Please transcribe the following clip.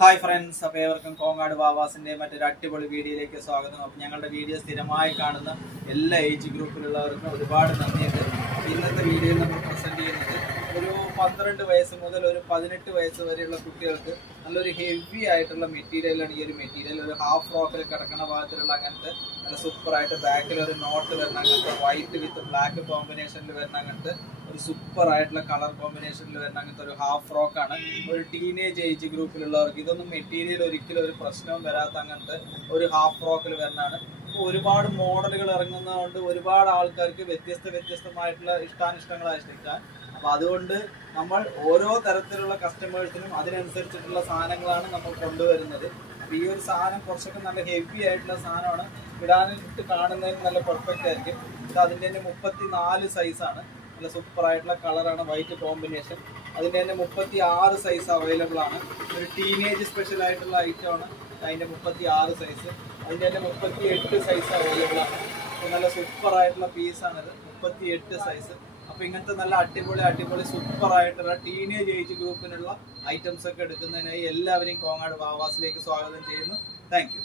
Hi friends, അപ്പോൾ ഏവർക്കും കോങ്ങാട് വാവാസിൻ്റെ മറ്റൊരു അടിപൊളി വീഡിയോയിലേക്ക് സ്വാഗതം. അപ്പോൾ ഞങ്ങളുടെ വീഡിയോ സ്ഥിരമായി കാണുന്ന എല്ലാ ഏജ് ഗ്രൂപ്പിലുള്ളവർക്കും ഒരുപാട് നന്ദിയുണ്ട്. ഇന്നത്തെ വീഡിയോയിൽ നമ്മൾ പ്രസൻറ്റ് ചെയ്യുന്നത് ഒരു 12 വയസ്സ് മുതൽ ഒരു 18 വയസ്സ് വരെയുള്ള കുട്ടികൾക്ക് നല്ലൊരു ഹെവി ആയിട്ടുള്ള മെറ്റീരിയലാണ്. ഈ ഒരു മെറ്റീരിയൽ ഒരു ഹാഫ് ഫ്രോക്കിൽ കിടക്കുന്ന ഭാഗത്തിലുള്ള അങ്ങനത്തെ നല്ല സൂപ്പറായിട്ട് ബാക്കിൽ ഒരു നോട്ട് വരുന്ന അങ്ങനത്തെ വൈറ്റ് വിത്ത് ബ്ലാക്ക് കോമ്പിനേഷനിൽ വരുന്ന അങ്ങനത്തെ ഒരു സൂപ്പർ ആയിട്ടുള്ള കളർ കോമ്പിനേഷനിൽ വരുന്ന അങ്ങനത്തെ ഒരു ഹാഫ് ഫ്രോക്കാണ്. ഒരു ടീനേജ് ഏജ് ഗ്രൂപ്പിലുള്ളവർക്ക് ഇതൊന്നും മെറ്റീരിയൽ ഒരിക്കലും ഒരു പ്രശ്നവും വരാത്ത അങ്ങനത്തെ ഒരു ഹാഫ് ഫ്രോക്കിൽ വരുന്നതാണ്. ഇപ്പോൾ ഒരുപാട് മോഡലുകൾ ഇറങ്ങുന്നതുകൊണ്ട് ഒരുപാട് ആൾക്കാർക്ക് വ്യത്യസ്തമായിട്ടുള്ള ഇഷ്ടാനിഷ്ടങ്ങളായിരിക്കാം. അപ്പോൾ അതുകൊണ്ട് നമ്മൾ ഓരോ തരത്തിലുള്ള കസ്റ്റമേഴ്സിനും അതിനനുസരിച്ചിട്ടുള്ള സാധനങ്ങളാണ് നമ്മൾ കൊണ്ടുവരുന്നത്. അപ്പോൾ ഈ ഒരു സാധനം കുറച്ചൊക്കെ നല്ല ഹെവി ആയിട്ടുള്ള സാധനമാണ്. ഇടാനിട്ട് കാണുന്നതിന് നല്ല പെർഫെക്റ്റ് ആയിരിക്കും. ഇത് അതിൻ്റെ തന്നെ 34 സൈസാണ്. നല്ല സൂപ്പറായിട്ടുള്ള കളറാണ്, വൈറ്റ് കോമ്പിനേഷൻ. അതിൻ്റെ തന്നെ 36 സൈസ് അവൈലബിൾ ആണ്. ഒരു ടീനേജ് സ്പെഷ്യൽ ആയിട്ടുള്ള ഐറ്റമാണ്. അതിൻ്റെ 36 സൈസ്. അതിൻ്റെ തന്നെ 38 സൈസ് അവൈലബിൾ ആണ്. അപ്പോൾ നല്ല സൂപ്പറായിട്ടുള്ള പീസാണിത്, 38 സൈസ്. അപ്പോൾ ഇങ്ങനത്തെ നല്ല അടിപൊളി സൂപ്പറായിട്ടുള്ള ടീനേജ് ഏജ് ഗ്രൂപ്പിനുള്ള ഐറ്റംസ് ഒക്കെ എടുക്കുന്നതിനായി എല്ലാവരെയും കോങ്ങാട് വാവാസിലേക്ക് സ്വാഗതം ചെയ്യുന്നു. Thank you.